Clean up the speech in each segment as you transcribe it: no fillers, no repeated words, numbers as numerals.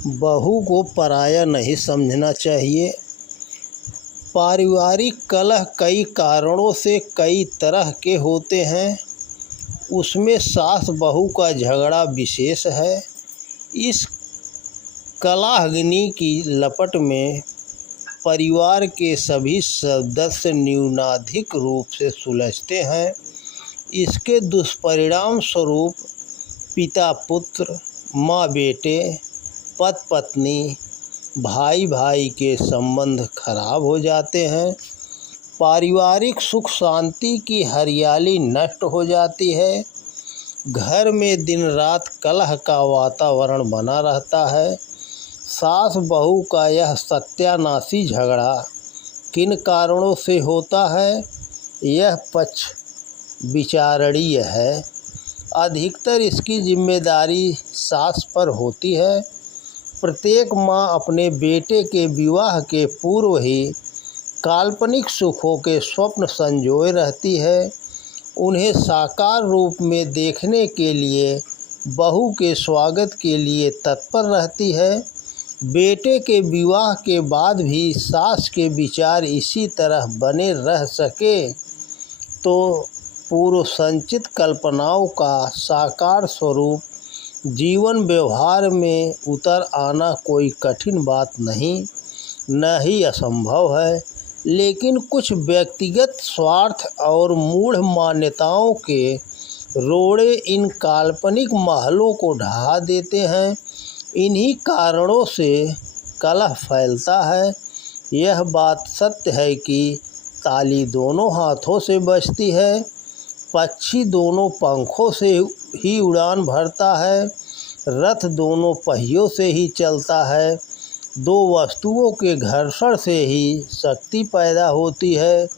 बहू को पराया नहीं समझना चाहिए। पारिवारिक कलह कई कारणों से कई तरह के होते हैं, उसमें सास बहू का झगड़ा विशेष है। इस कलहाग्नि की लपट में परिवार के सभी सदस्य न्यूनाधिक रूप से सुलझते हैं। इसके दुष्परिणाम स्वरूप पिता पुत्र, माँ बेटे, पति पत्नी, भाई भाई के संबंध खराब हो जाते हैं। पारिवारिक सुख शांति की हरियाली नष्ट हो जाती है। घर में दिन रात कलह का वातावरण बना रहता है। सास बहू का यह सत्यानाशी झगड़ा किन कारणों से होता है, यह पक्ष विचारणीय है। अधिकतर इसकी जिम्मेदारी सास पर होती है। प्रत्येक माँ अपने बेटे के विवाह के पूर्व ही काल्पनिक सुखों के स्वप्न संजोए रहती है। उन्हें साकार रूप में देखने के लिए बहू के स्वागत के लिए तत्पर रहती है। बेटे के विवाह के बाद भी सास के विचार इसी तरह बने रह सके तो पूर्व संचित कल्पनाओं का साकार स्वरूप जीवन व्यवहार में उतर आना कोई कठिन बात नहीं, न ही असंभव है। लेकिन कुछ व्यक्तिगत स्वार्थ और मूढ़ मान्यताओं के रोड़े इन काल्पनिक महलों को ढहा देते हैं। इन्हीं कारणों से कलह फैलता है। यह बात सत्य है कि ताली दोनों हाथों से बजती है, पक्षी दोनों पंखों से ही उड़ान भरता है, रथ दोनों पहियों से ही चलता है, दो वस्तुओं के घर्षण से ही शक्ति पैदा होती है।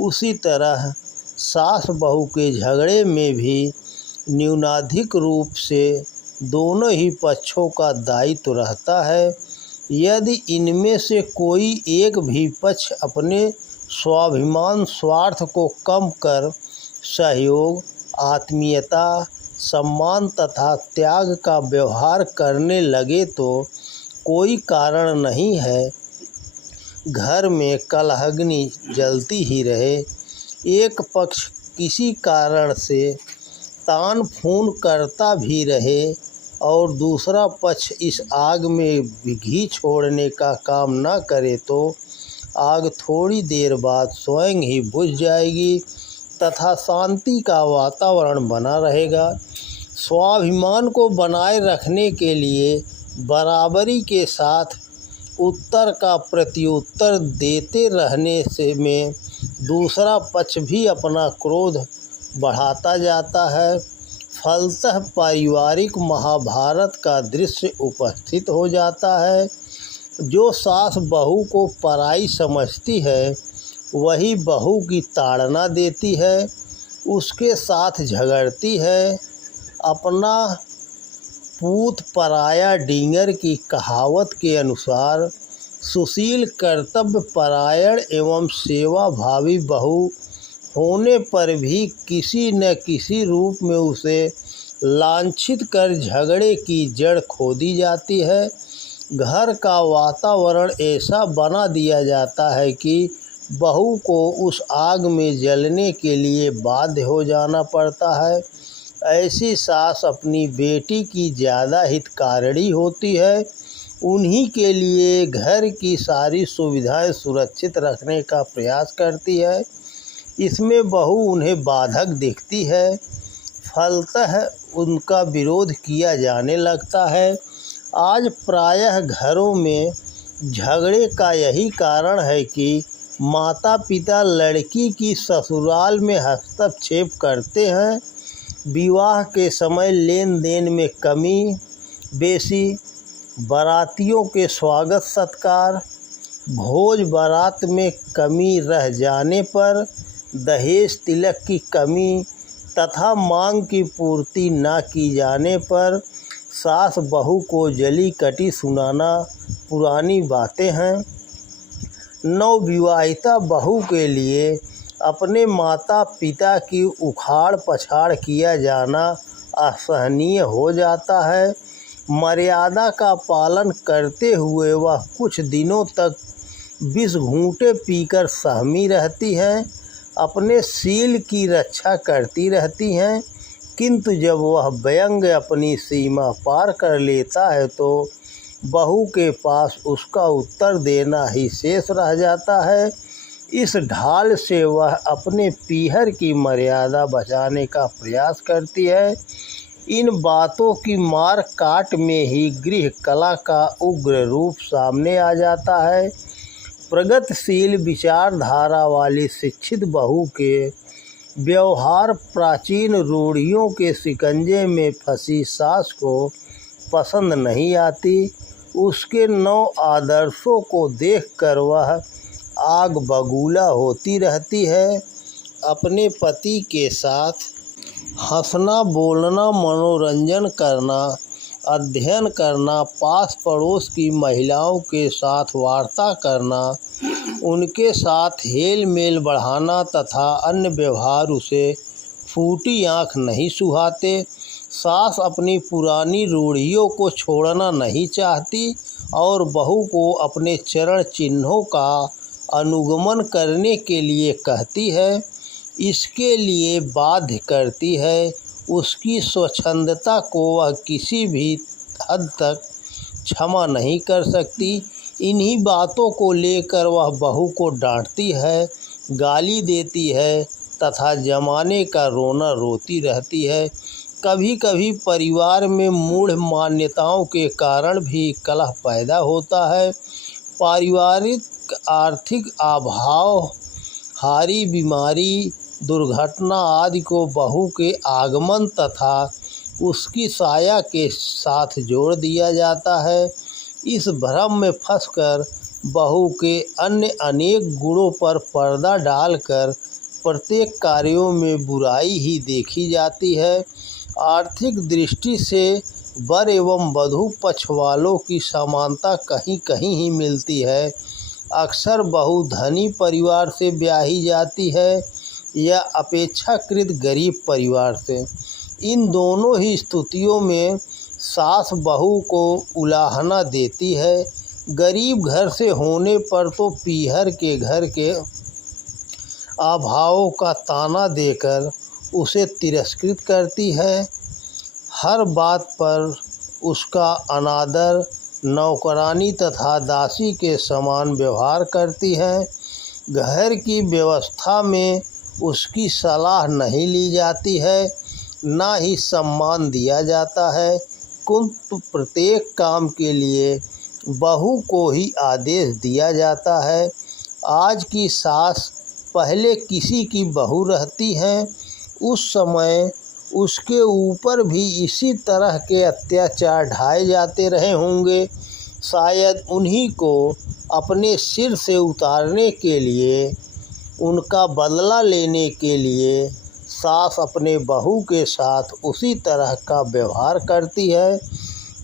उसी तरह सास बहू के झगड़े में भी न्यूनाधिक रूप से दोनों ही पक्षों का दायित्व रहता है। यदि इनमें से कोई एक भी पक्ष अपने स्वाभिमान स्वार्थ को कम कर सहयोग, आत्मीयता, सम्मान तथा त्याग का व्यवहार करने लगे तो कोई कारण नहीं है घर में कलहाग्नि जलती ही रहे। एक पक्ष किसी कारण से तान फून करता भी रहे और दूसरा पक्ष इस आग में घी छोड़ने का काम न करे तो आग थोड़ी देर बाद स्वयं ही बुझ जाएगी तथा शांति का वातावरण बना रहेगा। स्वाभिमान को बनाए रखने के लिए बराबरी के साथ उत्तर का प्रत्युत्तर देते रहने से में दूसरा पक्ष भी अपना क्रोध बढ़ाता जाता है। फलतः पारिवारिक महाभारत का दृश्य उपस्थित हो जाता है। जो सास बहू को पराई समझती है वही बहू की ताड़ना देती है, उसके साथ झगड़ती है। अपना पूत पराया डींगर की कहावत के अनुसार सुशील, कर्तव्य परायण एवं सेवा भावी बहू होने पर भी किसी न किसी रूप में उसे लांछित कर झगड़े की जड़ खोदी जाती है। घर का वातावरण ऐसा बना दिया जाता है कि बहू को उस आग में जलने के लिए बाध्य हो जाना पड़ता है। ऐसी सास अपनी बेटी की ज़्यादा हितकारिणी होती है। उन्हीं के लिए घर की सारी सुविधाएं सुरक्षित रखने का प्रयास करती है। इसमें बहू उन्हें बाधक दिखती है। फलतः उनका विरोध किया जाने लगता है। आज प्रायः घरों में झगड़े का यही कारण है कि माता पिता लड़की की ससुराल में हस्तक्षेप करते हैं। विवाह के समय लेन देन में कमी बेशी, बारातियों के स्वागत सत्कार, भोज बारात में कमी रह जाने पर, दहेज तिलक की कमी तथा मांग की पूर्ति न की जाने पर सास बहू को जली कटी सुनाना पुरानी बातें हैं। नवविवाहिता बहू के लिए अपने माता पिता की उखाड़ पछाड़ किया जाना असहनीय हो जाता है। मर्यादा का पालन करते हुए वह कुछ दिनों तक विष घूंटे पीकर सहमी रहती हैं, अपने शील की रक्षा करती रहती हैं, किंतु जब वह व्यंग अपनी सीमा पार कर लेता है तो बहू के पास उसका उत्तर देना ही शेष रह जाता है। इस ढाल से वह अपने पीहर की मर्यादा बचाने का प्रयास करती है। इन बातों की मार काट में ही गृह कला का उग्र रूप सामने आ जाता है। प्रगतिशील विचारधारा वाली शिक्षित बहू के व्यवहार प्राचीन रूढ़ियों के शिकंजे में फंसी सास को पसंद नहीं आती। उसके नौ आदर्शों को देखकर वह आग बबूला होती रहती है। अपने पति के साथ हंसना, बोलना, मनोरंजन करना, अध्ययन करना, पास पड़ोस की महिलाओं के साथ वार्ता करना, उनके साथ हेल मेल बढ़ाना तथा अन्य व्यवहार उसे फूटी आँख नहीं सुहाते। सास अपनी पुरानी रूढ़ियों को छोड़ना नहीं चाहती और बहू को अपने चरण चिन्हों का अनुगमन करने के लिए कहती है, इसके लिए बाध्य करती है। उसकी स्वच्छंदता को वह किसी भी हद तक क्षमा नहीं कर सकती। इन्हीं बातों को लेकर वह बहू को डांटती है, गाली देती है तथा जमाने का रोना रोती रहती है। कभी कभी परिवार में मूढ़ मान्यताओं के कारण भी कलह पैदा होता है। पारिवारिक आर्थिक अभाव, हारी बीमारी, दुर्घटना आदि को बहू के आगमन तथा उसकी साया के साथ जोड़ दिया जाता है। इस भ्रम में फंसकर बहू के अन्य अनेक गुणों पर पर्दा डालकर प्रत्येक कार्यों में बुराई ही देखी जाती है। आर्थिक दृष्टि से वर एवं वधू पक्ष वालों की समानता कहीं कहीं ही मिलती है। अक्सर बहू धनी परिवार से ब्याही जाती है या अपेक्षाकृत गरीब परिवार से। इन दोनों ही स्थितियों में सास बहू को उलाहना देती है। गरीब घर से होने पर तो पीहर के घर के अभावों का ताना देकर उसे तिरस्कृत करती है। हर बात पर उसका अनादर, नौकरानी तथा दासी के समान व्यवहार करती है। घर की व्यवस्था में उसकी सलाह नहीं ली जाती है, ना ही सम्मान दिया जाता है, किंतु प्रत्येक काम के लिए बहू को ही आदेश दिया जाता है। आज की सास पहले किसी की बहू रहती हैं, उस समय उसके ऊपर भी इसी तरह के अत्याचार ढाए जाते रहे होंगे। शायद उन्हीं को अपने सिर से उतारने के लिए, उनका बदला लेने के लिए सास अपने बहू के साथ उसी तरह का व्यवहार करती है।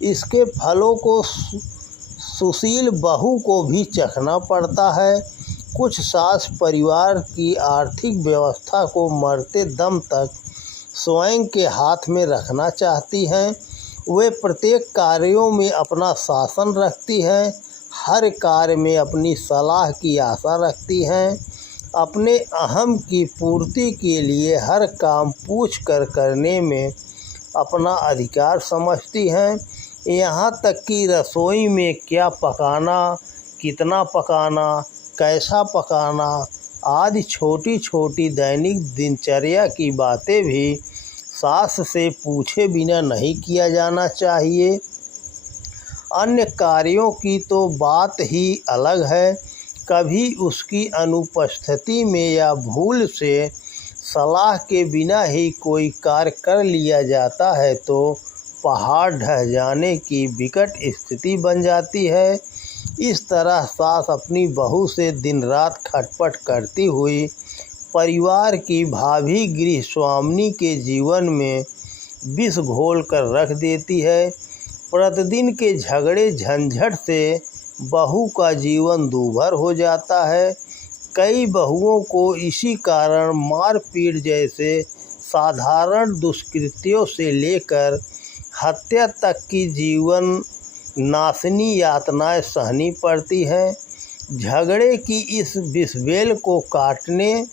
इसके फलों को सुशील बहू को भी चखना पड़ता है। कुछ सास परिवार की आर्थिक व्यवस्था को मरते दम तक स्वयं के हाथ में रखना चाहती हैं। वे प्रत्येक कार्यों में अपना शासन रखती हैं, हर कार्य में अपनी सलाह की आशा रखती हैं, अपने अहम की पूर्ति के लिए हर काम पूछ कर करने में अपना अधिकार समझती हैं। यहाँ तक कि रसोई में क्या पकाना, कितना पकाना, कैसा पकाना आदि छोटी छोटी दैनिक दिनचर्या की बातें भी सास से पूछे बिना नहीं किया जाना चाहिए। अन्य कार्यों की तो बात ही अलग है। कभी उसकी अनुपस्थिति में या भूल से सलाह के बिना ही कोई कार्य कर लिया जाता है तो पहाड़ ढह जाने की विकट स्थिति बन जाती है। इस तरह सास अपनी बहू से दिन रात खटपट करती हुई परिवार की भावी गृह स्वामिनी के जीवन में विष घोल कर रख देती है। प्रतिदिन के झगड़े झंझट से बहू का जीवन दूभर हो जाता है। कई बहुओं को इसी कारण मारपीट जैसे साधारण दुष्कृत्यों से लेकर हत्या तक की जीवन नाशनी यातनाएं सहनी पड़ती हैं। झगड़े की इस विषबेल को काटने,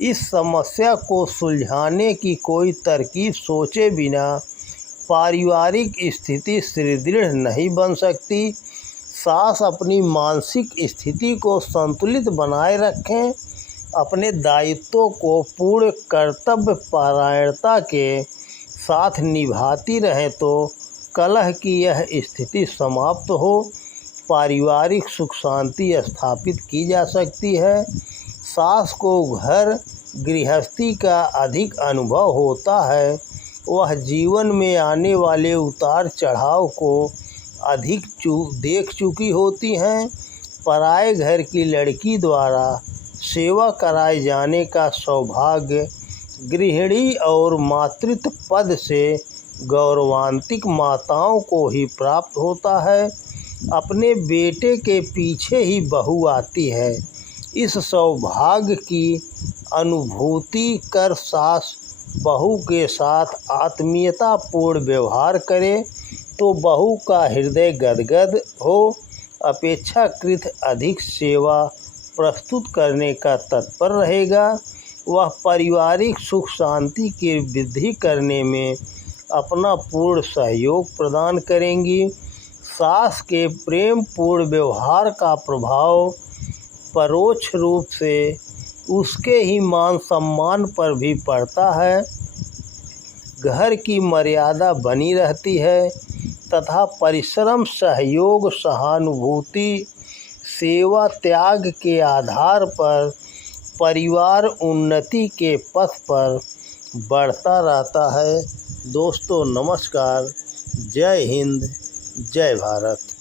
इस समस्या को सुलझाने की कोई तरकीब सोचे बिना पारिवारिक स्थिति सुदृढ़ नहीं बन सकती। सास अपनी मानसिक स्थिति को संतुलित बनाए रखें, अपने दायित्वों को पूर्ण कर्तव्य परायणता के साथ निभाती रहें तो कलह की यह स्थिति समाप्त हो पारिवारिक सुख शांति स्थापित की जा सकती है। सास को घर गृहस्थी का अधिक अनुभव होता है, वह जीवन में आने वाले उतार चढ़ाव को अधिक देख चुकी होती हैं। पराए घर की लड़की द्वारा सेवा कराए जाने का सौभाग्य गृहिणी और मातृत्व पद से गौरवान्वित माताओं को ही प्राप्त होता है। अपने बेटे के पीछे ही बहू आती है। इस सौभाग्य की अनुभूति कर सास बहू के साथ आत्मीयतापूर्ण व्यवहार करे तो बहू का हृदय गदगद हो अपेक्षाकृत अधिक सेवा प्रस्तुत करने का तत्पर रहेगा। वह पारिवारिक सुख शांति की वृद्धि करने में अपना पूर्ण सहयोग प्रदान करेंगी। सास के प्रेम पूर्ण व्यवहार का प्रभाव परोक्ष रूप से उसके ही मान सम्मान पर भी पड़ता है। घर की मर्यादा बनी रहती है तथा परिश्रम, सहयोग, सहानुभूति, सेवा, त्याग के आधार पर परिवार उन्नति के पथ पर बढ़ता रहता है। दोस्तों नमस्कार, जय हिंद, जय भारत।